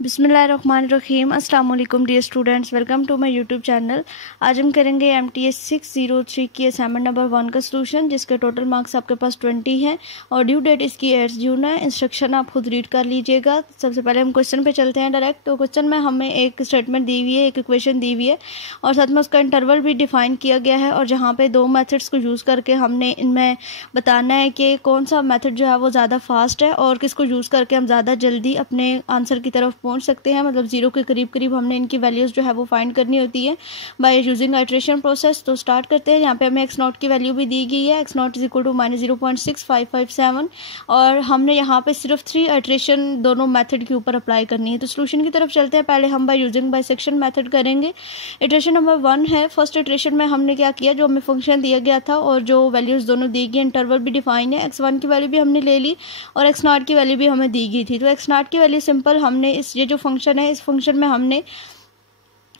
बिस्मिल्लाहिर्रहमानिर्रहीम। अस्सलाम वालेकुम dear students, welcome to my YouTube channel. आज हम करेंगे MTS 603 की असाइनमेंट नंबर 1 का सोल्यूशन, जिसके टोटल मार्क्स आपके पास 20 हैं और ड्यू डेट इसकी 8 जून है। इंस्ट्रक्शन आप खुद रीड कर लीजिएगा। सबसे पहले हम क्वेश्चन पे चलते हैं डायरेक्ट। तो क्वेश्चन में हमें एक स्टेटमेंट दी हुई है, एक इक्वेशन दी हुई है और साथ में उसका इंटरवल भी डिफाइन किया गया है। और जहाँ पे दो मेथड्स को यूज़ करके हमने इनमें बताना है कि कौन सा मेथड जो है वो ज़्यादा फास्ट है और किसको यूज़ करके हम ज़्यादा जल्दी अपने आंसर की तरफ पहुंच सकते हैं। मतलब जीरो के करीब करीब हमने इनकी वैल्यूज़ जो है वो फाइंड करनी होती है बाय यूजिंग आइट्रेशन प्रोसेस। तो स्टार्ट करते हैं। यहाँ पे हमें एक्स नॉट की वैल्यू भी दी गई है, x naught is equal to -0.6557 और हमने यहाँ पे सिर्फ 3 आइट्रेशन दोनों मेथड के ऊपर अप्लाई करनी है। तो सोल्यूशन की तरफ चलते हैं। पहले हम बाय यूजिंग बाइसेक्शन मेथड करेंगे। इटरेशन नंबर 1 है। फर्स्ट इटरेशन में हमने क्या किया, जो हमें फंक्शन दिया गया था और जो वैल्यूज़ दोनों दी गई, इंटरवल भी डिफाइन है। x1 की वैल्यू भी हमने ले ली और x नॉट की वैल्यू भी हमें दी गई थी। तो x नॉट की वैल्यू सिंपल हमने ये जो फंक्शन है, इस फंक्शन में हमने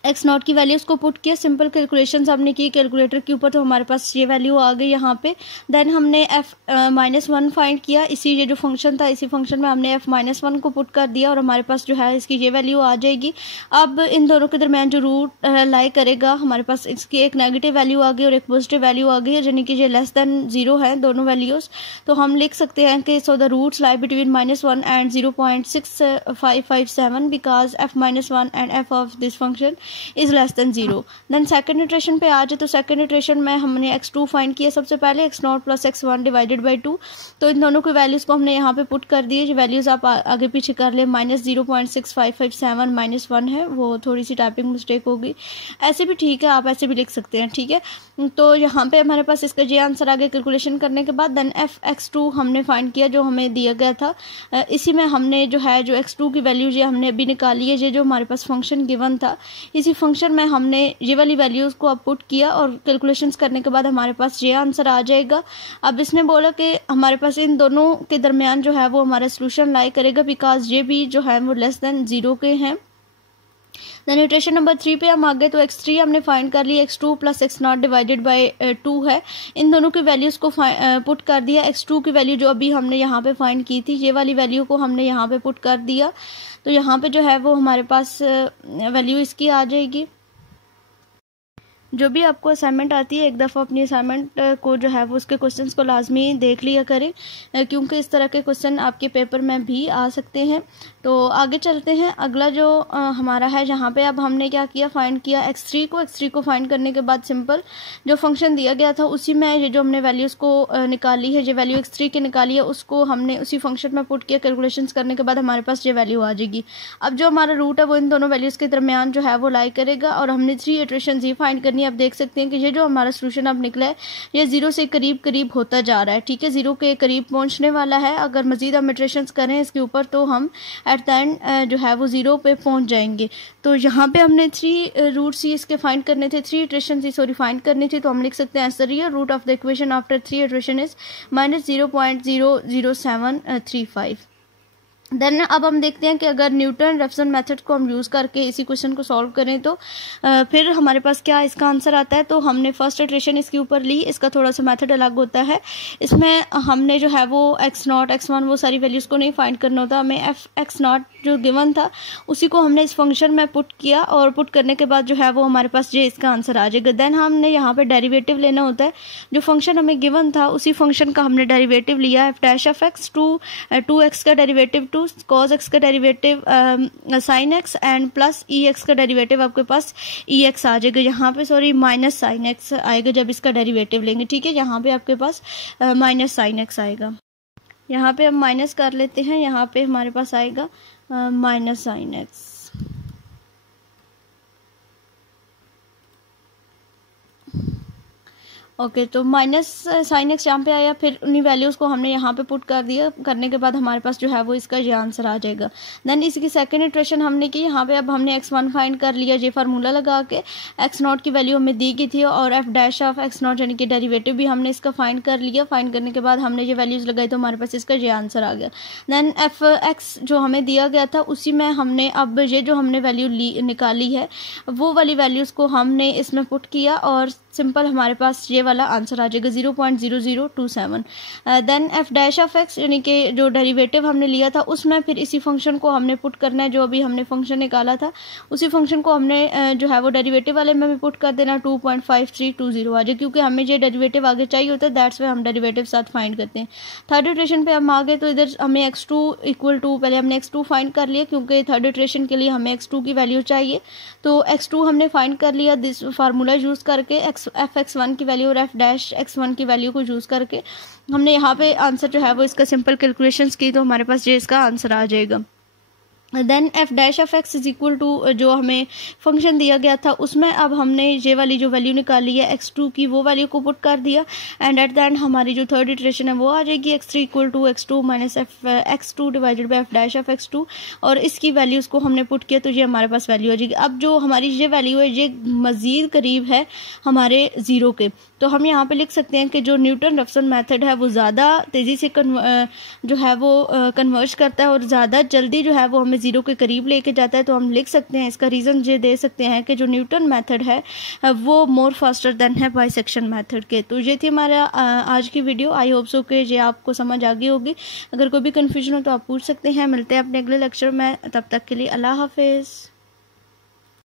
एक्स नॉट की वैल्यूज़ को पुट किया। सिंपल कैलकुलेशंस हमने की कैलकुलेटर के ऊपर, तो हमारे पास ये वैल्यू आ गई यहाँ पे। देन हमने f-1 फाइंड किया। ये जो फंक्शन था, इसी फंक्शन में हमने f-1 को पुट कर दिया और हमारे पास जो है इसकी ये वैल्यू आ जाएगी। अब इन दोनों के दरमियान जो रूट लाई करेगा, हमारे पास इसकी एक नेगेटिव वैल्यू आ गई और एक पॉजिटिव वैल्यू आ गई है, यानी कि ये लेस देन 0 है दोनों वैल्यूज़। तो हम लिख सकते हैं कि so the roots lie between -1 and 0.6557 because f-1 and f of this function is less than 0। Then second iteration पे आ जाए। तो सेकंड इटरेशन में हमने x2 फाइंड किया। सबसे पहले x0 plus x1 divided by 2। तो इन दोनों की वैल्यूज़ को हमने यहाँ पे पुट कर दिए। जो वैल्यूज़ आप आगे पीछे कर ले, -0.6557 -1 है, वो थोड़ी सी टाइपिंग मिस्टेक होगी। ऐसे भी ठीक है, आप ऐसे भी लिख सकते हैं, ठीक है। तो यहाँ पे हमारे पास इसका ये आंसर आगे कैलकुलेशन करने के बाद। देन f(x2) हमने फाइंड किया, जो हमें दिया गया था। इसी में हमने जो है जो x2 की वैल्यू ये हमने अभी निकाली है, ये जो हमारे पास फंक्शन गिवन था, इसी फंक्शन में हमने ये वाली वैल्यूज़ को अब पुट किया और कैलकुलेशंस करने के बाद हमारे पास ये आंसर आ जाएगा। अब इसने बोला कि हमारे पास इन दोनों के दरमियान जो है वो हमारा सोल्यूशन लाई करेगा बिकॉज ये भी जो है वो लेस देन 0 के हैं। देन इटरेशन नंबर 3 पे हम आ गए। तो x3 हमने फाइंड कर लिया, x2 plus x0 divided by 2 है। इन दोनों की वैल्यूज़ को पुट कर दिया। x2 की वैल्यू जो अभी हमने यहाँ पे फाइंड की थी, ये वाली वैल्यू को हमने यहाँ पे पुट कर दिया। तो यहाँ पे जो है वो हमारे पास वैल्यू इसकी आ जाएगी। जो भी आपको असाइनमेंट आती है, एक दफ़ा अपनी असाइनमेंट को जो है वो उसके क्वेश्चंस को लाजमी देख लिया करें, क्योंकि इस तरह के क्वेश्चन आपके पेपर में भी आ सकते हैं। तो आगे चलते हैं। अगला जो हमारा है, जहाँ पे अब हमने क्या किया, फाइंड किया x3 को फाइंड करने के बाद सिंपल जो फंक्शन दिया गया था उसी में ये जो हमने वैल्यूज़ को निकाली है, जो वैल्यू x3 की निकाली है, उसको हमने उसी फंक्शन में पुट किया। कैलकुलेशंस करने के बाद हमारे पास ये वैल्यू आ जाएगी। अब जो हमारा रूट है वो इन दोनों वैल्यूज़ के दरमियान जो है वो लाई करेगा और हमने 3 इटरेशन ही फाइंड करनी है। आप देख सकते हैं कि ये जो हमारा सोल्यूशन अब निकला है, ये 0 से करीब करीब होता जा रहा है, ठीक है, 0 के करीब पहुंचने वाला है। अगर मजीद हम इटरेशंस करें इसके ऊपर तो हम एट द एंड जो है वो 0 पे पहुंच जाएंगे। तो यहाँ पे हमने 3 रूट्स ही इसके फाइंड करने थे, 3 इटरेशन ही सॉरी फाइंड करनी थी। तो हम लिख सकते हैं answer real root of the equation after 3 iteration is -0.00735। Then अब हम देखते हैं कि अगर न्यूटन रेफसन मेथड को हम यूज़ करके इसी क्वेश्चन को सॉल्व करें तो फिर हमारे पास क्या इसका आंसर आता है। तो हमने फर्स्ट इटरेशन इसके ऊपर ली, इसका थोड़ा सा मेथड अलग होता है। इसमें हमने जो है वो x0 x1 वो सारी वैल्यूज़ को नहीं फाइंड करना होता, हमें x0 जो गिवन था उसी को हमने इस फंक्शन में पुट किया और पुट करने के बाद जो है वो हमारे पास ये इसका आंसर आ जाएगा। देन हमने यहाँ पर डेरिवेटिव लेना होता है। जो फंक्शन हमें गिवन था उसी फंक्शन का हमने डेरिवेटिव लिया, f'(x) 2x का डेरिवेटिव cos x का derivative sin x and plus ex का डेरिवेटिव आपके पास ex आ जाएगा। यहाँ पे सॉरी माइनस sin x आएगा जब इसका डेरिवेटिव लेंगे, ठीक है। यहाँ पे आपके पास माइनस sin x आएगा। यहाँ पे हम माइनस कर लेते हैं, यहाँ पे हमारे पास आएगा माइनस sin x। ओके तो माइनस sin x यहाँ पे आया, फिर उन्हीं वैल्यूज़ को हमने यहाँ पे पुट कर दिया। करने के बाद हमारे पास जो है वो इसका ये आंसर आ जाएगा। देन इसकी सेकंड इटरेशन हमने की। यहाँ पे अब हमने x1 फाइंड कर लिया, ये फार्मूला लगा के। x0 की वैल्यू हमें दी गई थी और f' ऑफ x0 यानी कि डेरिवेटिव भी हमने इसका फाइंड कर लिया। फाइंड करने के बाद हमने ये वैल्यूज़ लगाई तो हमारे पास इसका ये आंसर आ गया। देन f(x) जो हमें दिया गया था उसी में हमने अब ये जो हमने वैल्यू निकाली है वो वाली वैल्यूज़ को हमने इसमें पुट किया और सिंपल हमारे पास ये वाला आंसर आ जाएगा 0.0027। Then f dash of x यानी कि जो डेरिवेटिव हमने लिया था उसमें फिर इसी फंक्शन को हमने पुट करना है, जो अभी हमने फंक्शन निकाला था उसी फंक्शन को हमने जो है वो डेरिवेटिव वाले में भी पुट कर देना, 2.5320 आ जाए, क्योंकि हमें ये डेरिवेटिव आगे चाहिए होता है, दैट्स वे हम डेरिवेटिव साथ फाइंड करते हैं। थर्ड इटरेशन पे हम आ गए तो इधर हमें x2 इक्वल टू, पहले हमने x2 फाइंड कर लिया क्योंकि थर्ड इटरेशन के लिए हमें x2 की वैल्यू चाहिए, तो x2 हमने फाइंड कर लिया दिस फार्मूला यूज़ करके, एफ x1 की वैल्यू और एफ डैश x1 की वैल्यू को यूज़ करके हमने यहाँ पे आंसर जो है वो इसका सिंपल कैलकुलेशंस की, तो हमारे पास ये इसका आंसर आ जाएगा। Then f dash of x is equal to जो हमें फंक्शन दिया गया था उसमें अब हमने ये वाली जो वैल्यू निकाली है x2 की वो वैल्यू को पुट कर दिया, एंड एट द एंड हमारी जो थर्ड इटरेशन है वो आ जाएगी x3 equal to x2 minus x2 divided by f dash of x2, और इसकी वैल्यूज़ को हमने पुट किया तो ये हमारे पास वैल्यू आ जाएगी। अब जो हमारी ये वैल्यू है ये मज़ीद करीब है हमारे ज़ीरो के, तो हम यहाँ पे लिख सकते हैं कि जो न्यूटन रफसन मेथड है वो ज़्यादा तेज़ी से जो है वो कन्वर्ज करता है और ज़्यादा जल्दी जो है वो हमें ज़ीरो के करीब लेके जाता है, तो हम लिख सकते हैं इसका रीज़न ये दे सकते हैं कि जो न्यूटन मेथड है वो मोर फास्टर देन है बाइसेक्शन मेथड के। तो ये थी हमारा आज की वीडियो, आई होप सो कि ये आपको समझ आ गई होगी। अगर कोई भी कन्फ्यूजन हो तो आप पूछ सकते हैं। मिलते हैं अपने अगले लेक्चर में, तब तक के लिए अल्लाह हाफिज़।